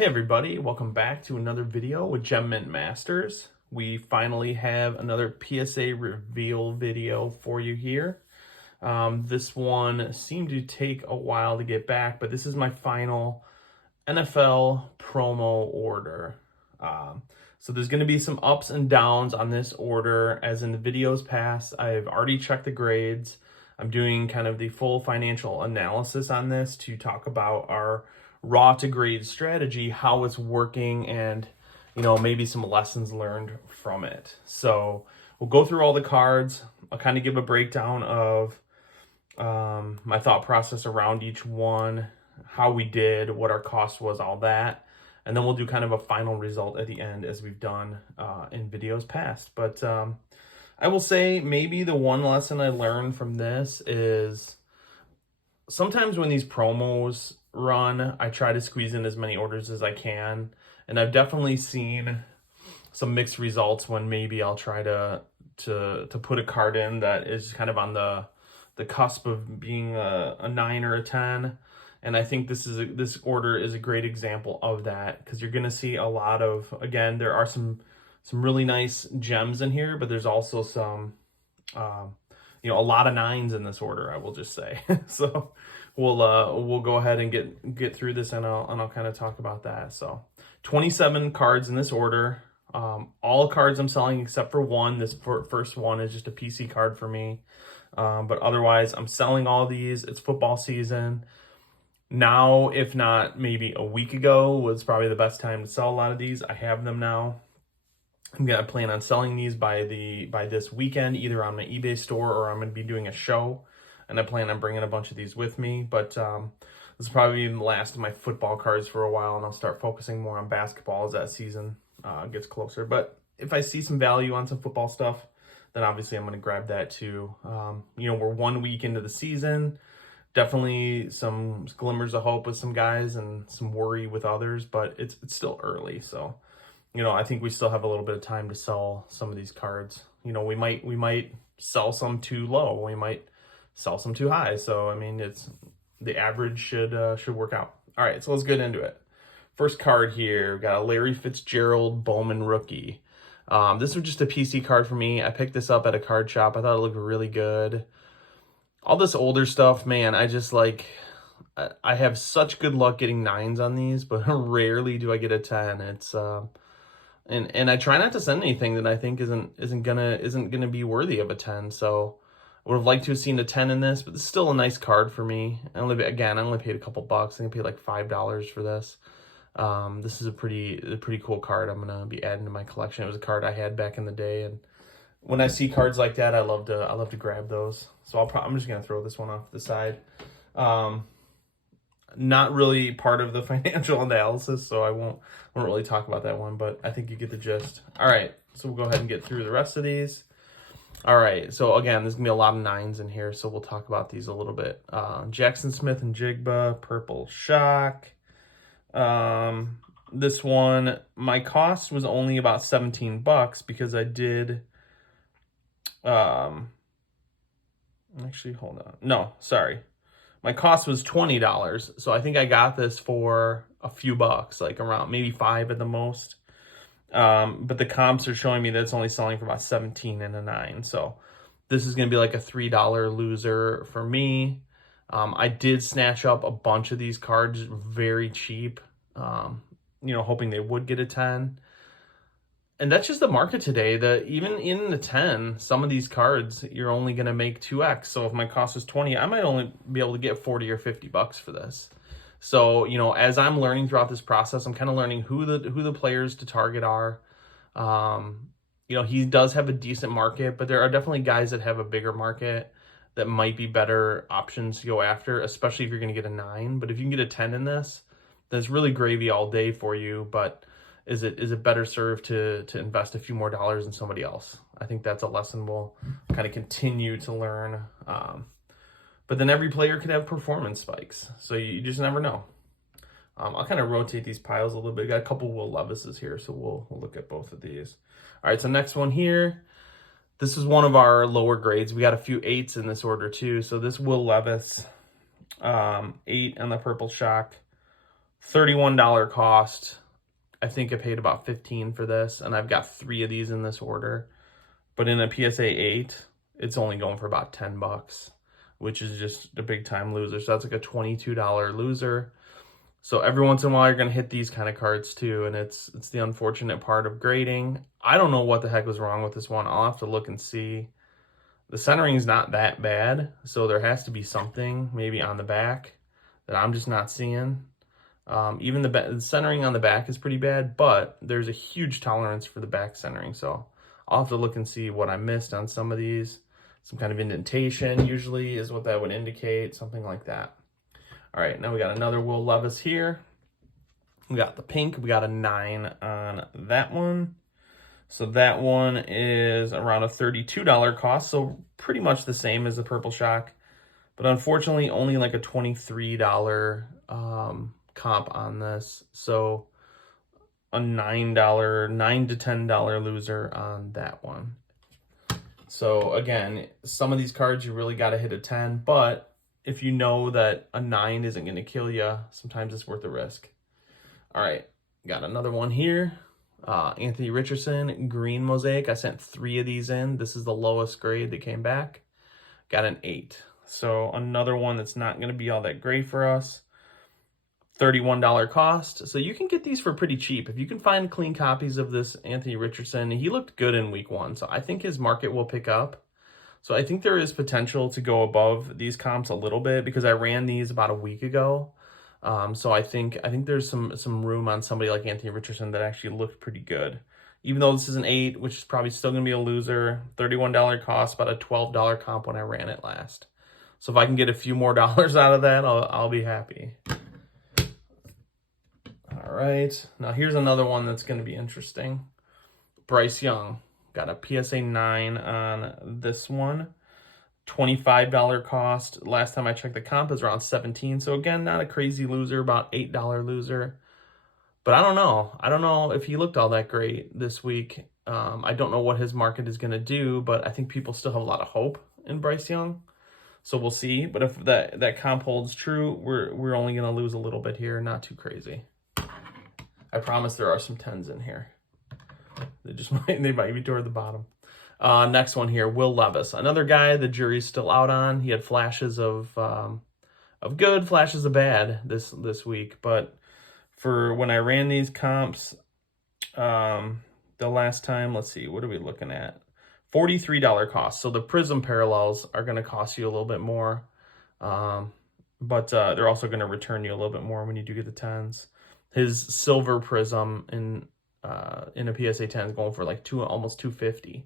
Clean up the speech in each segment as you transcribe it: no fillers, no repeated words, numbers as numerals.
Hey everybody, welcome back to another video with Gem Mint Masters. We finally have another PSA Reveal video for you here. This one seemed to take a while to get back, but this is my final NFL promo order. So there's going to be some ups and downs on this order. As in the videos past, I've already checked the grades. I'm doing kind of the full financial analysis on this to talk about our raw to grade strategy, how it's working, and maybe some lessons learned from it. So we'll go through all the cards. I'll kind of give a breakdown of my thought process around each one, how we did, what our cost was, all that. And then we'll do kind of a final result at the end as we've done in videos past. But I will say maybe the one lesson I learned from this is sometimes when these promos run, I try to squeeze in as many orders as I can. And I've definitely seen some mixed results when maybe I'll try to put a card in that is kind of on the cusp of being a 9 or a 10. And I think this order is a great example of that, because you're going to see a lot of, again, there are some really nice gems in here, but there's also some, a lot of 9s in this order, I will just say. So we'll go ahead and get through this, and I'll kind of talk about that. So 27 cards in this order. All cards I'm selling except for one. This first one is just a PC card for me. But otherwise, I'm selling all these. It's football season. Now, if not maybe a week ago, was probably the best time to sell a lot of these. I have them now. I'm gonna plan on selling these by this weekend, either on my eBay store or I'm gonna be doing a show, and I plan on bringing a bunch of these with me. But this is probably the last of my football cards for a while, and I'll start focusing more on basketball as that season gets closer. But if I see some value on some football stuff, then obviously I'm gonna grab that too. We're 1 week into the season. Definitely some glimmers of hope with some guys and some worry with others, but it's still early. So, I think we still have a little bit of time to sell some of these cards. We might sell some too low. We might sell some too high. So, I mean, it's the average should work out. All right, so let's get into it. First card here, we've got a Larry Fitzgerald Bowman rookie. This was just a PC card for me. I picked this up at a card shop. I thought it looked really good. All this older stuff, man, I just I have such good luck getting 9s on these, but rarely do I get a 10. It's and I try not to send anything that I think isn't gonna be worthy of a 10. So I would have liked to have seen a 10 in this, but this is still a nice card for me. I only paid a couple bucks. I think I paid like $5 for this. This is a pretty cool card. I'm gonna be adding to my collection. It was a card I had back in the day, and when I see cards like that, I love to grab those. So I'm just gonna throw this one off the side. Not really part of the financial analysis, so I won't really talk about that one, but I think you get the gist. All right, so we'll go ahead and get through the rest of these. All right, so again, there's gonna be a lot of 9s in here, so we'll talk about these a little bit. Jackson Smith and Jigba, Purple Shock. This one, my cost was only about 17 bucks because I did, actually, hold on. No, sorry. My cost was $20. So I think I got this for a few bucks, like around maybe 5 at the most. But the comps are showing me that it's only selling for about 17 and a 9. So this is going to be like a $3 loser for me. I did snatch up a bunch of these cards very cheap, hoping they would get a 10. And that's just the market today. Even in the 10, some of these cards, you're only going to make 2x. So if my cost is 20, I might only be able to get 40 or 50 bucks for this. So, as I'm learning throughout this process, I'm kind of learning who the players to target are. He does have a decent market, but there are definitely guys that have a bigger market that might be better options to go after, especially if you're going to get a 9. But if you can get a 10 in this, that's really gravy all day for you. But is it better served to invest a few more dollars in somebody else? I think that's a lesson we'll kind of continue to learn. But then every player could have performance spikes, so you just never know. I'll kind of rotate these piles a little bit. Got a couple Will Levises here, so we'll look at both of these. All right, so next one here. This is one of our lower grades. We got a few 8s in this order too. So this Will Levis, 8 on the Purple Shock. $31 cost. I think I paid about $15 for this, and I've got 3 of these in this order. But in a PSA 8, it's only going for about $10, which is just a big time loser. So that's like a $22 loser. So every once in a while, you're going to hit these kind of cards too, and it's the unfortunate part of grading. I don't know what the heck was wrong with this one. I'll have to look and see. The centering is not that bad, so there has to be something maybe on the back that I'm just not seeing. Even the centering on the back is pretty bad, but there's a huge tolerance for the back centering, so I'll have to look and see what I missed on some of these. Some kind of indentation usually is what that would indicate, something like that. All right, now we got another Will Levis here. We got the pink. We got a 9 on that one. So that one is around a $32 cost, so pretty much the same as the Purple Shock. But unfortunately, only like a $23 comp on this. So a $9 to $10 loser on that one. So again, some of these cards you really got to hit a 10, but if you know that a 9 isn't going to kill you, sometimes it's worth the risk. All right, got another one here. Anthony Richardson, green mosaic. I sent 3 of these in. This is the lowest grade that came back. Got an 8. So another one that's not going to be all that great for us. $31 cost. So you can get these for pretty cheap. If you can find clean copies of this Anthony Richardson, he looked good in week 1. So I think his market will pick up. So I think there is potential to go above these comps a little bit because I ran these about a week ago. So I think there's some room on somebody like Anthony Richardson that actually looked pretty good. Even though this is an 8, which is probably still going to be a loser, $31 cost, about a $12 comp when I ran it last. So if I can get a few more dollars out of that, I'll be happy. All right, now here's another one that's going to be interesting. Bryce Young. Got a PSA 9 on this one. $25 cost. Last time I checked, the comp is around 17. So again, not a crazy loser, about $8 loser. But I don't know. I don't know if he looked all that great this week. I don't know what his market is going to do, but I think people still have a lot of hope in Bryce Young. So we'll see. But if that comp holds true, we're only going to lose a little bit here. Not too crazy. I promise there are some 10s in here. They might be toward the bottom. Next one here, Will Levis, another guy the jury's still out on. He had flashes of good, flashes of bad this week, but for when I ran these comps, the last time, let's see, what are we looking at? $43 cost. So the Prism parallels are going to cost you a little bit more, but they're also going to return you a little bit more when you do get the 10s. His silver Prism in a PSA 10 is going for like almost $250.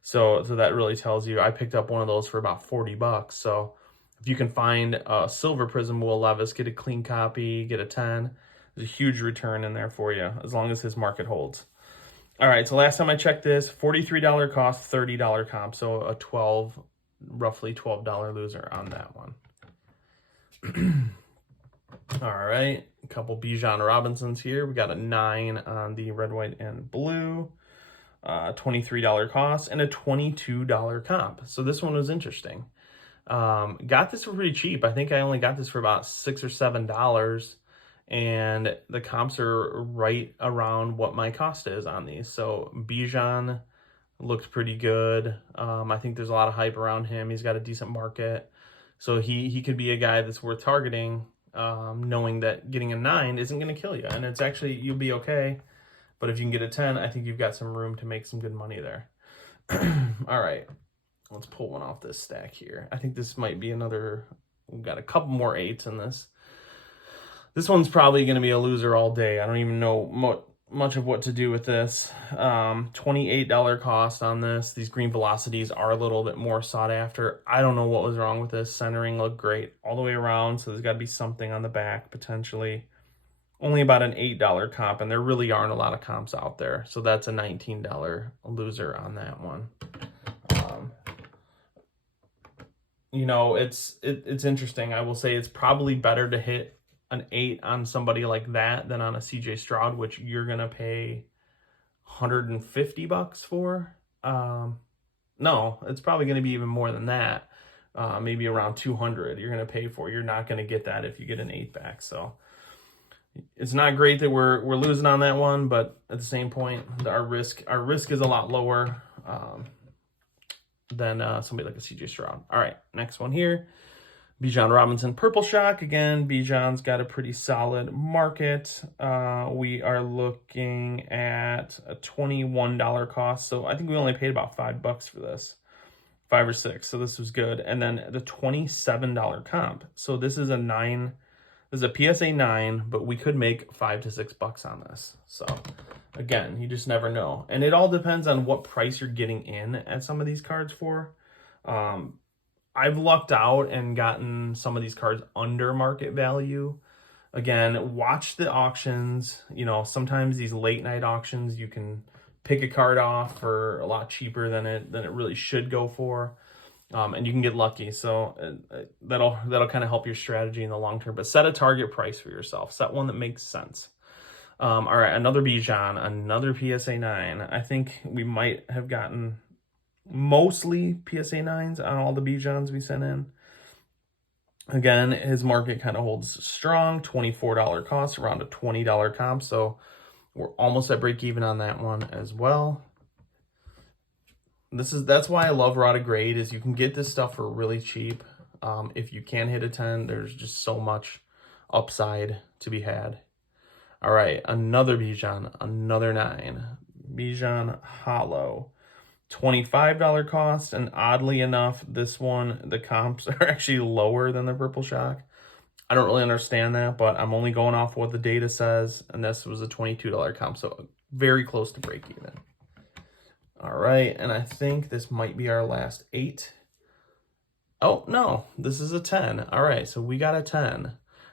So that really tells you I picked up one of those for about $40. So if you can find a silver Prism Will Levis, get a clean copy, get a 10, there's a huge return in there for you as long as his market holds. All right, so last time I checked this, $43 cost, $30 comp, so a roughly $12 loser on that one. All right, a couple Bijan Robinsons here. We got a 9 on the red, white, and blue, $23 cost, and a $22 comp. So this one was interesting. Got this for pretty cheap. I think I only got this for about $6 or $7, and the comps are right around what my cost is on these. So Bijan looked pretty good. I think there's a lot of hype around him. He's got a decent market, so he could be a guy that's worth targeting. Knowing that getting a 9 isn't going to kill you, and it's actually, you'll be okay. But if you can get a 10, I think you've got some room to make some good money there. All right, let's pull one off this stack here. I think this might be another, we've got a couple more 8s in this. This one's probably going to be a loser all day. I don't even know much of what to do with this. $28 cost on this. These green velocities are a little bit more sought after. I don't know what was wrong with this. Centering looked great all the way around, so there's got to be something on the back potentially. Only about an $8 comp, and there really aren't a lot of comps out there, so that's a $19 loser on that one. You know, it's interesting. I will say it's probably better to hit an 8 on somebody like that than on a CJ Stroud, which you're gonna pay $150 for. No, it's probably gonna be even more than that. Maybe around $200 you're gonna pay for. You're not gonna get that if you get an 8 back. So It's not great that we're losing on that one, but at the same point, our risk is a lot lower than somebody like a CJ Stroud. All right, next one here. Bijan Robinson Purple Shock. Again, Bijan's got a pretty solid market. We are looking at a $21 cost. So I think we only paid about $5 for this. 5 or 6. So this was good. And then the $27 comp. So this is a 9. This is a PSA 9, but we could make $5 to $6 on this. So again, you just never know. And it all depends on what price you're getting in at some of these cards for. I've lucked out and gotten some of these cards under market value. Again, watch the auctions. You know, sometimes these late night auctions, you can pick a card off for a lot cheaper than it really should go for. And you can get lucky. So that'll kind of help your strategy in the long term. But set a target price for yourself. Set one that makes sense. All right, another Bijan, another PSA 9. I think we might have gotten mostly PSA 9s on all the Bijans we sent in. Again, his market kind of holds strong. $24 cost, around a $20 comp. So we're almost at break even on that one as well. That's why I love Raw to Grade, is you can get this stuff for really cheap. If you can hit a 10, there's just so much upside to be had. All right, another Bijan, another 9. Bijan Hollow. $25 cost, and oddly enough, this one, the comps are actually lower than the Purple Shock. I don't really understand that, but I'm only going off what the data says, and this was a $22 comp, so very close to break even. All right, and I think this might be our last 8. Oh, no, this is a 10. All right, so we got a 10.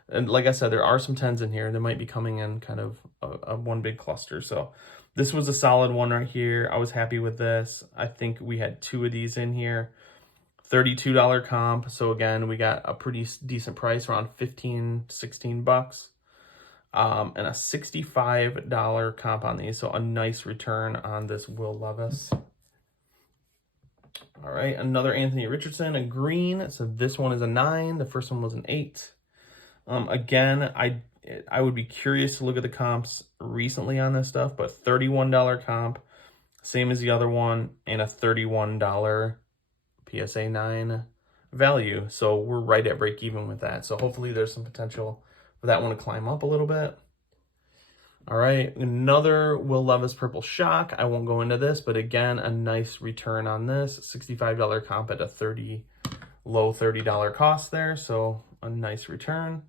And like I said, there are some 10s in here. They might be coming in kind of a one big cluster, so this was a solid one right here. I was happy with this. I think we had 2 of these in here. $32 comp. So again, we got a pretty decent price, around $15, $16. And a $65 comp on these. So a nice return on this Will Levis. All right, another Anthony Richardson, a green. So this one is a 9. The first one was an 8. Again, I would be curious to look at the comps recently on this stuff, but $31 comp, same as the other one, and a $31 PSA 9 value. So we're right at break even with that. So hopefully there's some potential for that one to climb up a little bit. All right, another Will Levis Purple Shock. I won't go into this, but again, a nice return on this. $65 comp at a low $30 cost there. So a nice return.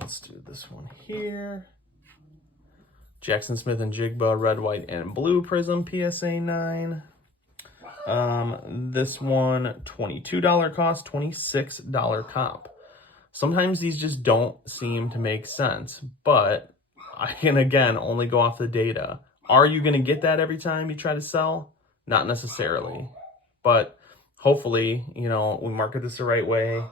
Let's do this one here. Jackson Smith and Jigba, red, white, and blue prism, PSA 9. This one, $22 cost, $26 comp. Sometimes these just don't seem to make sense, but I can, again, only go off the data. Are you going to get that every time you try to sell? Not necessarily, but hopefully, you know, we market this the right way.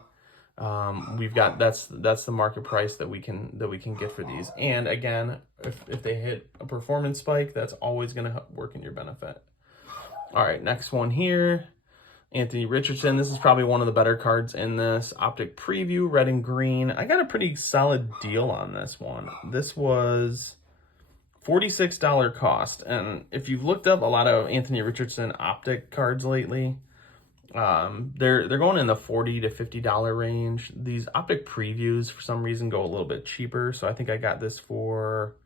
We've got, that's the market price that we can get for these. And again, if they hit a performance spike, that's always going to work in your benefit. All right, next one here. Anthony Richardson. This is probably one of the better cards in this. Optic Preview, red and green. I got a pretty solid deal on this one. This was $46 cost. And if you've looked up a lot of Anthony Richardson Optic cards lately, they're going in the $40 to $50 range. These Optic Previews, for some reason, go a little bit cheaper. So I think I got this for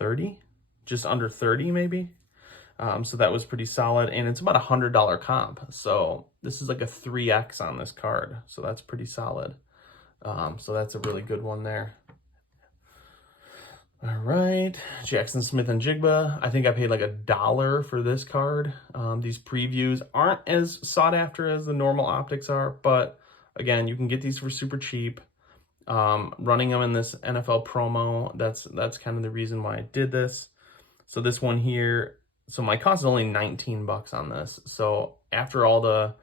$30, just under $30 maybe. So that was pretty solid, and it's about $100 comp. So this is like a 3x on this card. So that's pretty solid. So that's a really good one there. All right, Jackson Smith and Jigba. I think I paid like $1 for this card. These previews aren't as sought after as the normal optics are, but again, you can get these for super cheap. Running them in this NFL promo, that's kind of the reason why I did this. So this one here, so my cost is only $19 on this. So after all the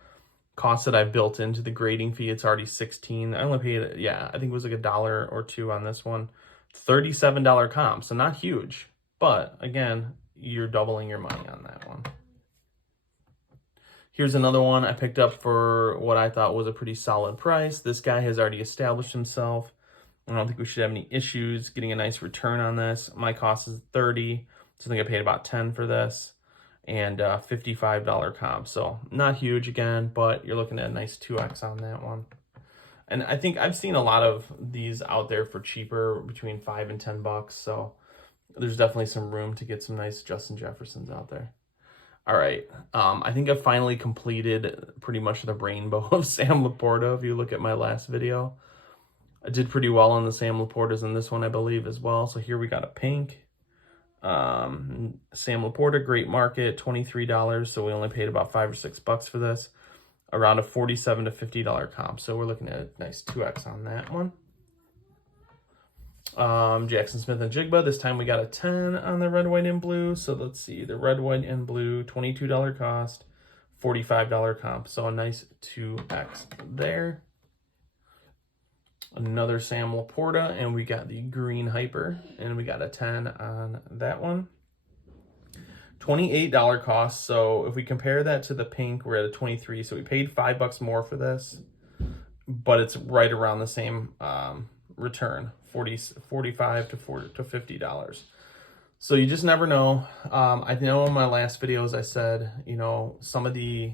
costs that I've built into the grading fee, it's already $16. I only paid, yeah, I think it was like $1 or $2 on this one. $37 comp, so not huge, but again, you're doubling your money on that one. Here's another one I picked up for what I thought was a pretty solid price. This guy has already established himself. I don't think we should have any issues getting a nice return on this. My cost is 30, so I think I paid about 10 for this, and $55 comp. So not huge again, but you're looking at a nice 2x on that one. And I think I've seen a lot of these out there for cheaper, between $5 and $10. So there's definitely some room to get some nice Justin Jeffersons out there. All right, I think I finally completed pretty much the rainbow of Sam Laporta. If you look at my last video, I did pretty well on the Sam Laportas in this one, I believe, as well. So here we got a pink. Sam Laporta, great market, $23. So we only paid about $5 or $6 for this. Around a $47 to $50 comp. So we're looking at a nice 2x on that one. Jackson Smith and Jigba. This time we got a 10 on the red, white, and blue. So let's see. The red, white, and blue, $22 cost, $45 comp. So a nice 2x there. Another Sam Laporta, and we got the green hyper, and we got a 10 on that one. $28 cost. So if we compare that to the pink, we're at a 23. So we paid $5 more for this, but it's right around the same return, $45 to $50. So you just never know. I know in my last videos I said, you know, some of the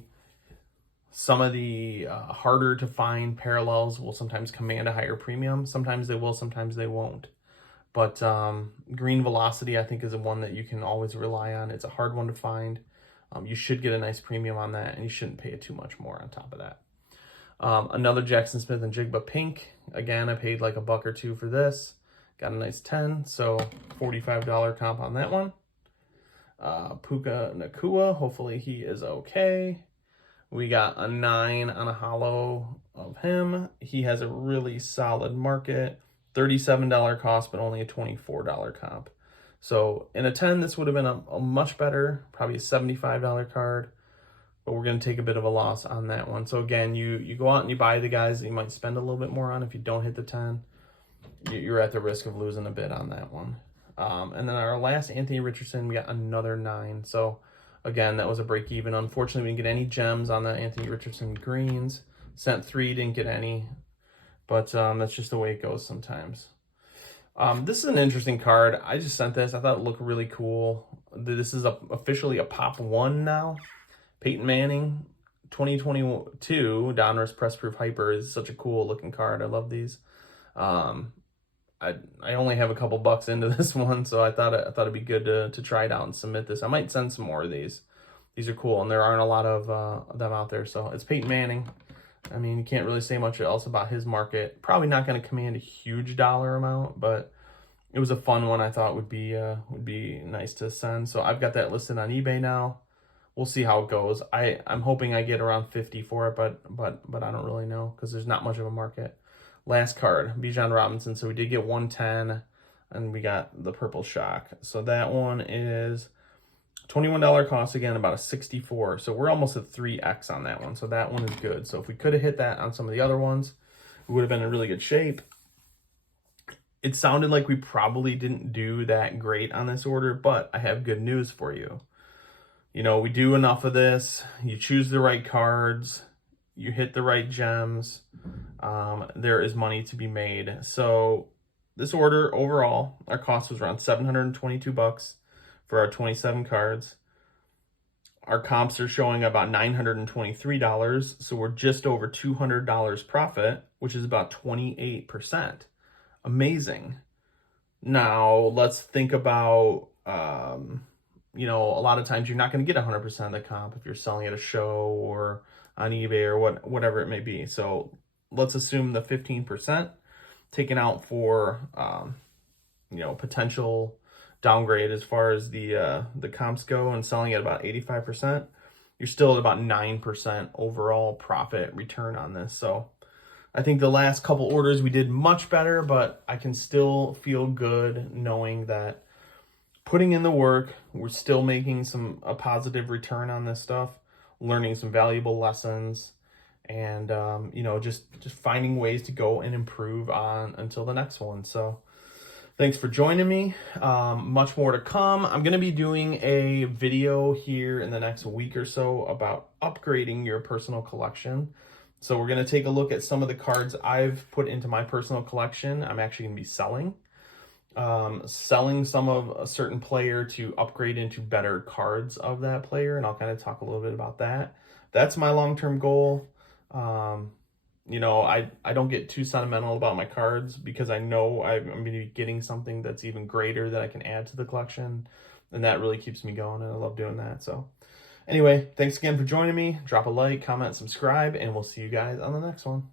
harder to find parallels will sometimes command a higher premium. Sometimes they will, sometimes they won't. But green velocity, I think, is the one that you can always rely on. It's a hard one to find. You should get a nice premium on that, and you shouldn't pay it too much more on top of that. Another Jackson Smith and Jigba pink. Again, I paid like $1 or $2 for this. Got a nice 10, so $45 comp on that one. Puka Nakua, hopefully he is okay. We got a 9 on a hollow of him. He has a really solid market. $37 cost, but only a $24 comp. So in a 10, this would have been a much better, probably a $75 card, but we're going to take a bit of a loss on that one. So again, you go out and you buy the guys that you might spend a little bit more on. If you don't hit the 10, you're at the risk of losing a bit on that one. And then our last Anthony Richardson, we got another 9. So again, that was a break even. Unfortunately, we didn't get any gems on the Anthony Richardson greens. Sent 3, didn't get any. But that's just the way it goes sometimes. This is an interesting card. I just sent this. I thought it looked really cool. This is officially a Pop 1 now. Peyton Manning, 2022 Donruss Press Proof Hyper is such a cool looking card. I love these. I only have a couple bucks into this one, so I thought it'd be good to try it out and submit this. I might send some more of these. These are cool, and there aren't a lot of them out there. So it's Peyton Manning. I mean, you can't really say much else about his market. Probably not going to command a huge dollar amount, but it was a fun one. I thought would be nice to send. So I've got that listed on eBay now. We'll see how it goes. I'm hoping I get around 50 for it, but I don't really know because there's not much of a market. Last card, Bijan Robinson. So we did get 110, and we got the Purple Shock. So that one is $21 cost, again, about a 64. So we're almost at 3x on that one. So that one is good. So if we could have hit that on some of the other ones, we would have been in really good shape. It sounded like we probably didn't do that great on this order, but I have good news for you. You know, we do enough of this. You choose the right cards. You hit the right gems. There is money to be made. So this order overall, our cost was around $722 for our 27 cards. Our comps are showing about $923, so we're just over $200 profit, which is about 28%. Amazing. Now, let's think about, you know, a lot of times you're not going to get 100% of the comp if you're selling at a show or on eBay or whatever it may be. So let's assume the 15% taken out for, you know, potential downgrade as far as the comps go, and selling at about 85%, you're still at about 9% overall profit return on this. So I think the last couple orders we did much better, but I can still feel good knowing that putting in the work, we're still making a positive return on this stuff, learning some valuable lessons, and you know, just finding ways to go and improve on until the next one. So thanks for joining me. Much more to come. I'm going to be doing a video here in the next week or so about upgrading your personal collection. So we're going to take a look at some of the cards I've put into my personal collection. I'm actually going to be selling. Selling some of a certain player to upgrade into better cards of that player, and I'll kind of talk a little bit about that. That's my long-term goal. You know, I don't get too sentimental about my cards because I know I'm going to be getting something that's even greater that I can add to the collection, and that really keeps me going, and I love doing that. So anyway, thanks again for joining me. Drop a like, comment, subscribe, and we'll see you guys on the next one.